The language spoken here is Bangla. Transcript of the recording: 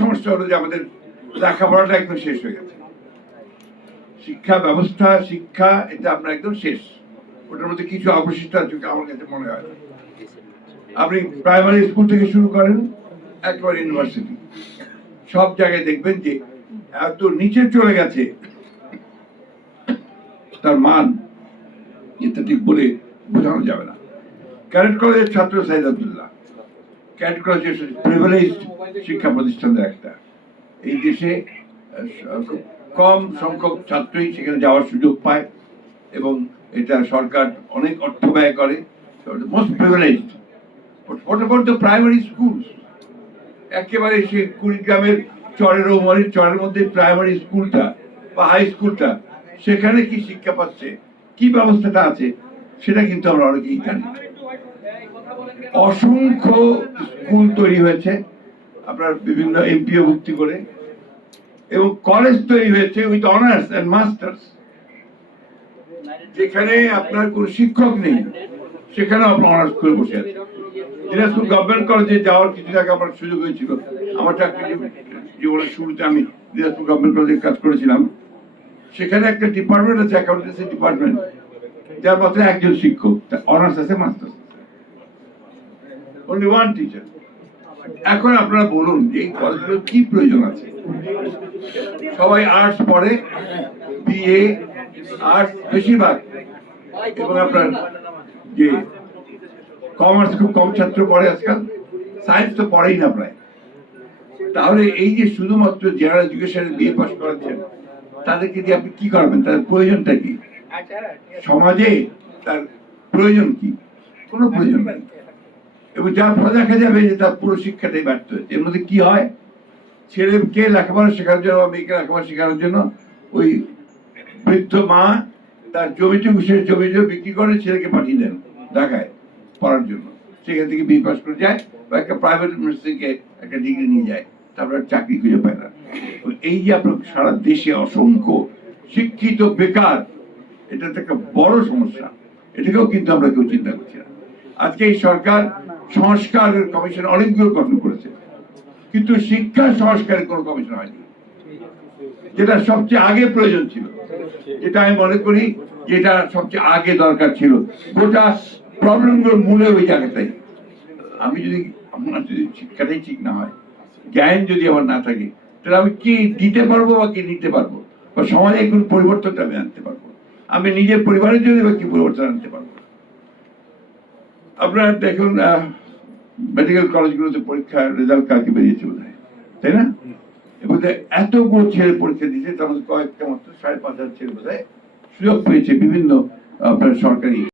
সমস্যা হলো যে আমাদের লেখাপড়াটা একদম শেষ হয়ে গেছে। শিক্ষা ব্যবস্থা, শিক্ষা এটা আপনার একদম শেষ। ওটার মধ্যে কিছু অবশিষ্ট আছে আমার কাছে মনে হয়। আপনি প্রাইমারি স্কুল থেকে শুরু করেন একেবারে ইউনিভার্সিটি, সব জায়গায় দেখবেন যে এত নিচে চলে গেছে তার মান, এটা ঠিক বলে বোঝানো যাবে না। ক্যাডেট কলেজের ছাত্র Saeed Abdullah, cadet college privileged শিক্ষা প্রতিষ্ঠানের একটা। এই দেশে কম সংখ্যক ছাত্রই সেখানে যাওয়ার সুযোগ পায় এবং এটা সরকার অনেক অর্থ ব্যয় করে। Most privileged. What about the primary schools? একেবারে সে কুড়িগ্রামের চরের মধ্যে প্রাইমারি স্কুলটা বা হাই স্কুলটা, সেখানে কি শিক্ষা পাচ্ছে, কি ব্যবস্থাটা আছে, সেটা কিন্তু আমরা অনেকেই জানি। অসংখ্য স্কুল তৈরি হয়েছে আপনার বিভিন্ন এমপিও ভুক্তি করে, এবং কলেজ তৈরি হয়েছে উইথ অনার্স এন্ড মাস্টার্স। যেখানে আপনার কোন শিক্ষক নেই সেখানে আপনার অনার্স করে বসে আছে। দিনাজপুর গভর্নমেন্ট কলেজে যাওয়ার কিছু আগে আমার সুযোগ হয়েছিল। আমার চাকরি জীবনের শুরুতে আমি দিনাজপুর গভর্নমেন্ট কলেজে কাজ করেছিলাম। সেখানে একটা ডিপার্টমেন্ট আছে, অ্যাকাউন্টেন্সি ডিপার্টমেন্ট, যার মাত্র একজন শিক্ষক, অনার্স আছে, মাস্টার্স আছে, অনলি ওয়ান টিচার। এখন আপনারা বলুন যে এই কলেজগুলোর কি প্রয়োজন আছে? সবাই আর্টস পড়ে, বিএ আর্টস বেশিরভাগ, এবং আপনার যে কমার্স খুব কম ছাত্র পড়ে আজকাল, সায়েন্স তো পড়েই না প্রায়। তাহলে এই যে শুধুমাত্র জেনারেল এডুকেশনে বিএ পাস করাচ্ছেন, তাদেরকে দিয়ে আপনি কি করবেন? তাদের প্রয়োজনটা কি? সমাজে তার প্রয়োজন কি? কোনো প্রয়োজন নেই। এবং যার ফলে দেখা যাবে যে তার পুরো শিক্ষাটাই ব্যর্থ হয়েছে। এর মধ্যে কি হয়? ছেলেকে লেখাপড়া শেখানোর জন্য বা মেয়েকে লেখাপড়া শেখানোর জন্য ওই বৃদ্ধ মা তার জমিটুকু বিক্রি করে ছেলেকে পাঠিয়ে দেন ঢাকায় পড়ার জন্য। সেখান থেকে বিএ পাস করে যায় বা একটা প্রাইভেট ইউনিভার্সিটিকে একটা ডিগ্রি নিয়ে যায়, তারপর চাকরি খুঁজে পায় না। এই যে আপনার সারা দেশে অসংখ্য শিক্ষিত বেকার, এটা তো একটা বড় সমস্যা। এটাকেও কিন্তু আমরা কেউ চিন্তা করছি না। আজকে এই সরকার সংস্কারের কমিশন অনেকগুলো গঠন করেছে, কিন্তু শিক্ষা সংস্কারের কোনো কমিশন হয়নি, যেটা সবচেয়ে আগে প্রয়োজন ছিল, যেটা আমি মনে করি যেটা সবচেয়ে আগে দরকার ছিল। গোটা প্রবলেমগুলোর মূলে ওই জায়গাটাই। আমি যদি আমার যদি শিক্ষাটাই ঠিক না হয়, জ্ঞান যদি আমার না থাকে, তাহলে আমি কি দিতে পারবো বা কি নিতে পারবো, বা সমাজে কোন পরিবর্তনটা আমি আনতে পারবো? আমি নিজের পরিবারের জন্য বা কি পরিবর্তন আনতে পারবো? আপনারা দেখুন মেডিকেল কলেজগুলোতে পরীক্ষার রেজাল্ট কালকে বেরিয়েছে বোধ হয়, তাই না? এবং এতগুলো ছেলে পরীক্ষা দিয়েছে, তার মধ্যে কয়েকটা মাত্র 5,500 ছেলে বোধ হয় সুযোগ পেয়েছে বিভিন্ন আপনার সরকারি